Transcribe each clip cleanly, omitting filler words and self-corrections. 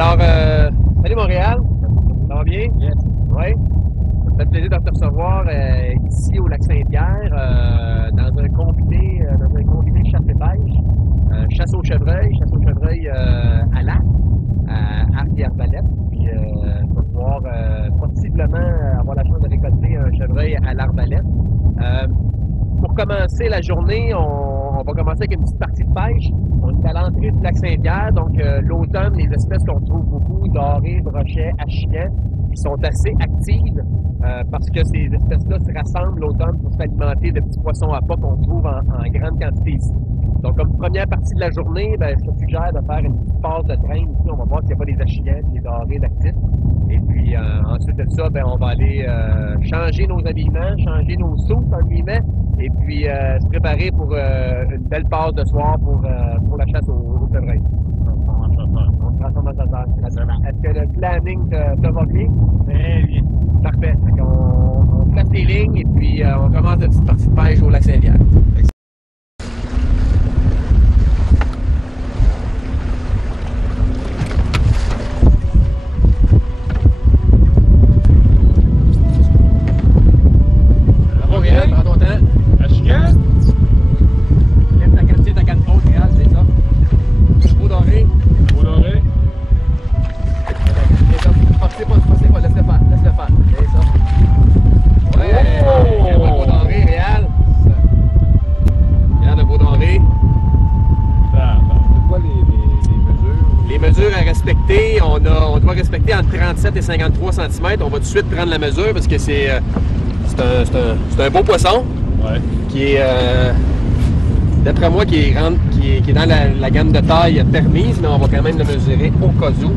Alors, salut Montréal, ça va bien? Yes. Oui. Ça me fait plaisir de te recevoir ici au Lac-Saint-Pierre, dans un combiné chasse et pêche. Chasse au chevreuil à l'arc, à arc et arbalète. Puis, tu vas pouvoir possiblement avoir la chance de récolter un chevreuil à l'arbalète. Pour commencer la journée, on va commencer avec une petite partie de pêche. On est à l'entrée du lac Saint-Pierre, donc l'automne, les espèces qu'on trouve beaucoup, dorés, brochets, achillants, qui sont assez actives parce que ces espèces-là se rassemblent l'automne pour s'alimenter de petits poissons à pas qu'on trouve en grande quantité ici. Donc, comme première partie de la journée, ben, je te suggère de faire une petite passe de train ici. On va voir s'il n'y a pas des achillants, des dorés d'actifs. Et puis, ensuite de ça, ben, on va aller changer nos habillements, changer nos sauts, en guillemets, et puis se préparer pour une belle passe de soir pour la chasse au chevreuil. On se transforme en chasseur. Est-ce que le planning te va bien? Très bien. Parfait. On place les lignes et puis on commence notre petite partie de pêche au lac Saint-Pierre. On doit respecter entre 37 et 53 cm. On va tout de suite prendre la mesure parce que c'est un beau poisson qui est, d'après moi, qui est dans la gamme de taille permise, mais on va quand même le mesurer au cas où.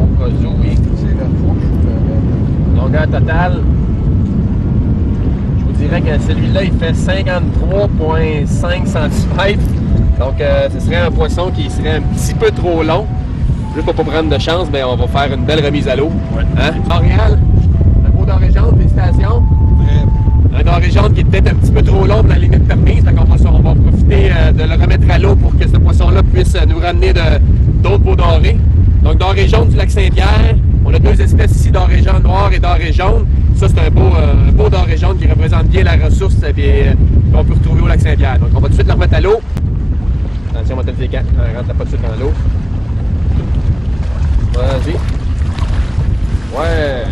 Au cas où, oui. Longueur totale. Je dirais que celui-là, il fait 53,5 cm. Donc, ce serait un poisson qui serait un petit peu trop long. Juste pour ne pas prendre de chance, ben, on va faire une belle remise à l'eau. Ouais. Hein? Montréal, un beau doré jaune, félicitations. Un doré jaune qui est peut-être un petit peu trop long pour la limite permise. Donc, on va profiter de le remettre à l'eau pour que ce poisson-là puisse nous ramener d'autres beaux dorés. Donc, doré jaune du lac Saint-Pierre. On a deux espèces ici, doré jaune noir et doré jaune. Ça, c'est un beau doré jaune qui représente bien la ressource qu'on peut retrouver au lac Saint-Pierre. Donc, on va tout de suite le remettre à l'eau. Attention, on va te le dire quand. On rentre pas tout de suite dans l'eau. Vas-y. Ouais.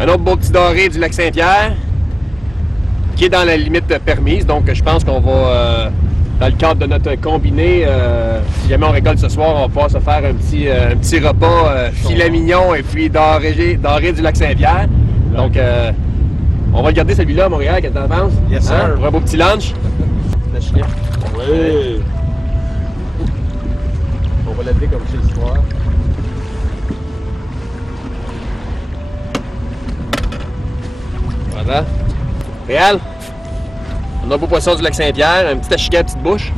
Un autre beau petit doré du lac Saint-Pierre qui est dans la limite permise. Donc, je pense qu'on va, dans le cadre de notre combiné, si jamais on récolte ce soir, on va pouvoir se faire un petit repas filet mignon et puis doré du lac Saint-Pierre. Donc, on va le garder celui-là à Montréal. Qu'est-ce que t'en penses? Yes, sir. Hein? Pour un beau petit lunch. Oui. On va l'appeler comme chez le soir. Voilà. Réal, on a un beau poisson du lac Saint-Pierre, un petit achigan à petite bouche.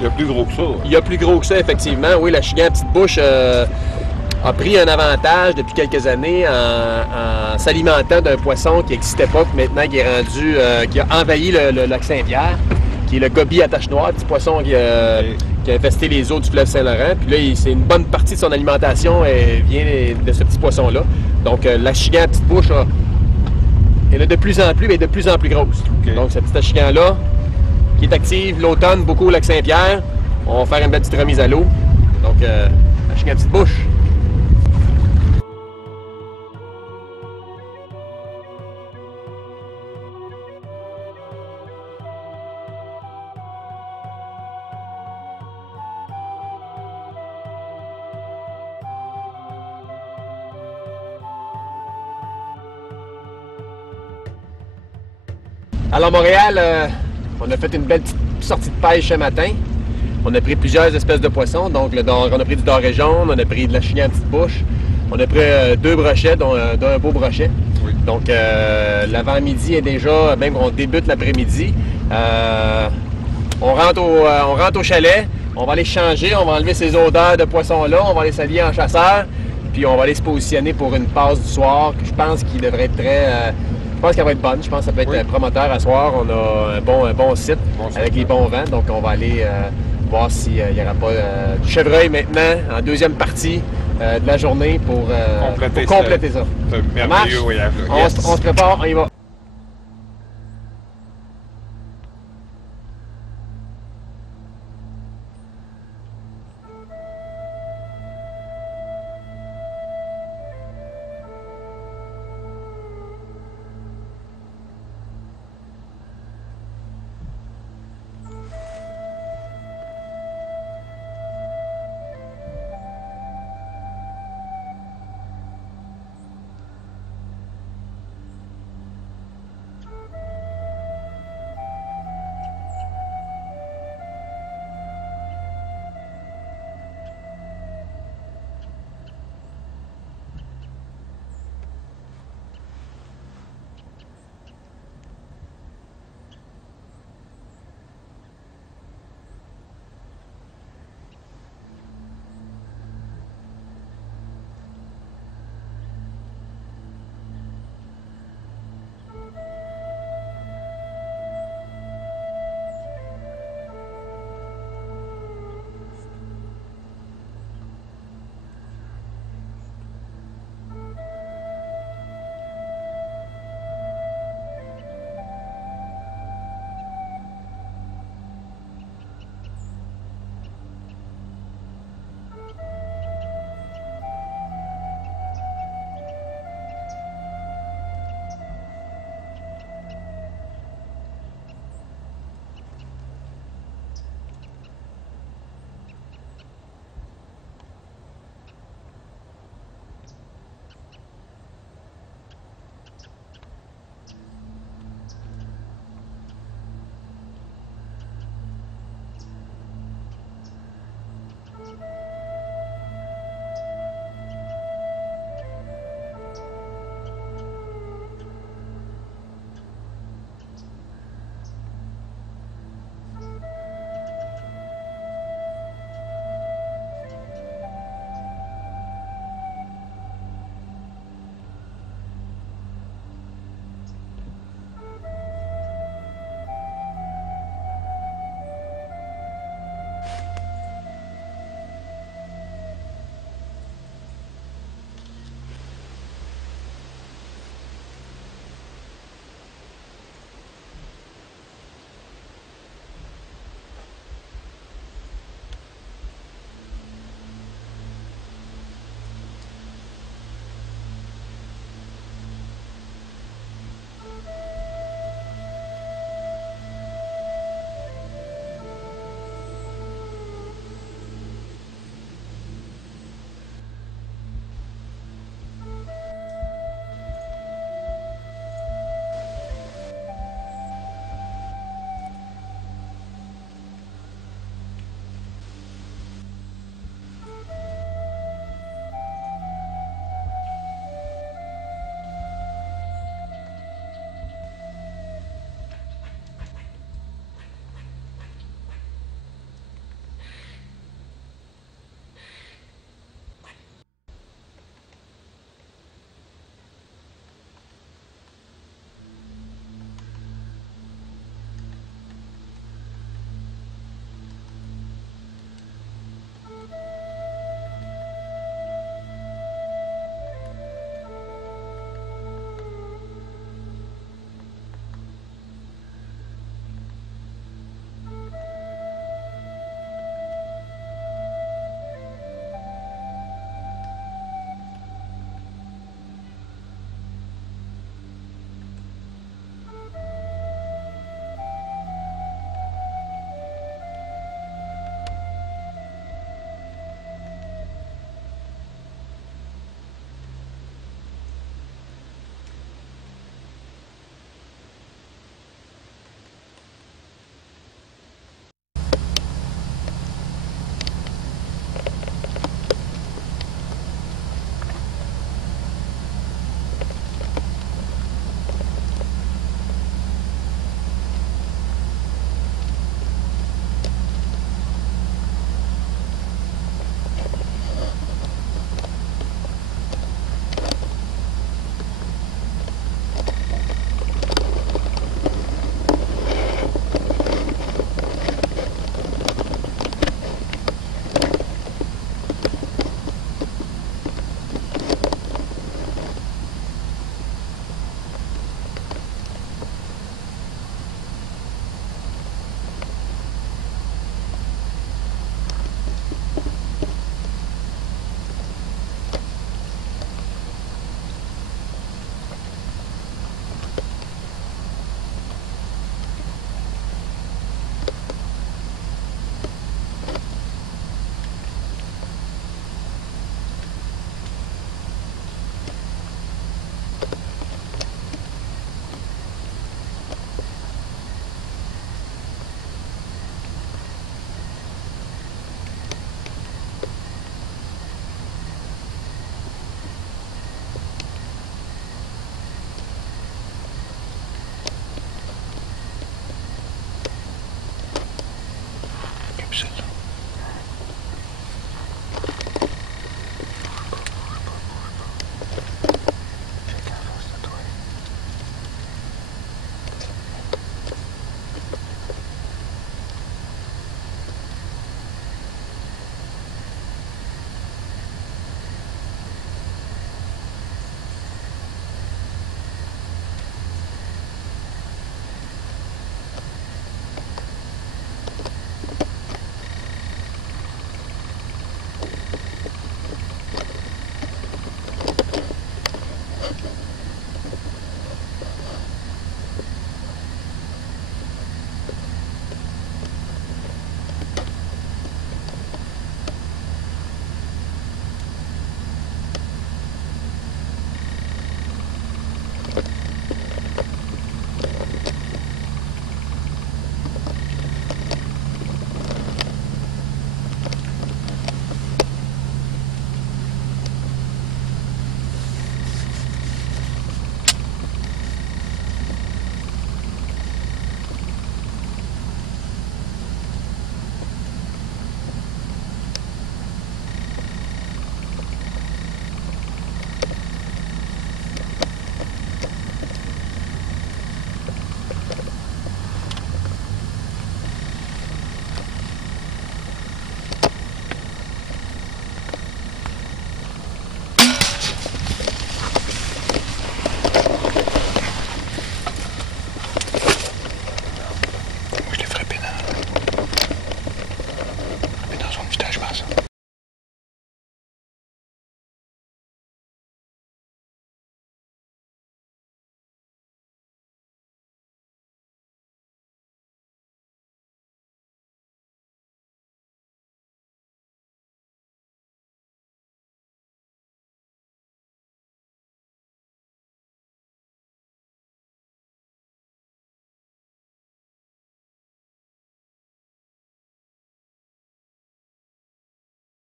Il y a plus gros que ça. Il y a plus gros que ça, effectivement. Oui, l'achigan à petite bouche a pris un avantage depuis quelques années en s'alimentant d'un poisson qui n'existait pas, puis maintenant qui est rendu, qui a envahi le lac Saint-Pierre, qui est le gobi à tache noire, petit poisson qui a infesté les eaux du fleuve Saint-Laurent. Puis là, c'est une bonne partie de son alimentation vient de ce petit poisson-là. Donc, l'achigan à petite bouche, elle est de plus en plus, mais de plus en plus grosse. Okay. Donc, ce petit achigan-là, qui est active l'automne, beaucoup au lac Saint-Pierre, on va faire une belle petite remise à l'eau. Donc, achigan à petite bouche. Alors Montréal, on a fait une belle petite sortie de pêche ce matin. On a pris plusieurs espèces de poissons. Donc on a pris du doré jaune, on a pris de l'achigan à petite bouche. On a pris deux brochets, dont un beau brochet. Oui. Donc l'avant-midi est déjà, même on débute l'après-midi. On rentre au chalet, on va aller changer, on va enlever ces odeurs de poissons-là, on va aller s'habiller en chasseur. Puis on va aller se positionner pour une passe du soir que je pense qu'il devrait être pense qu'elle va être bonne. Je pense que ça peut être promoteur à soir. On a un bon site avec les bons vents. Donc, on va aller voir s'il n'y aura pas du chevreuil maintenant en deuxième partie de la journée pour compléter ça. C'est un merveilleux voyage. On se prépare, on y va.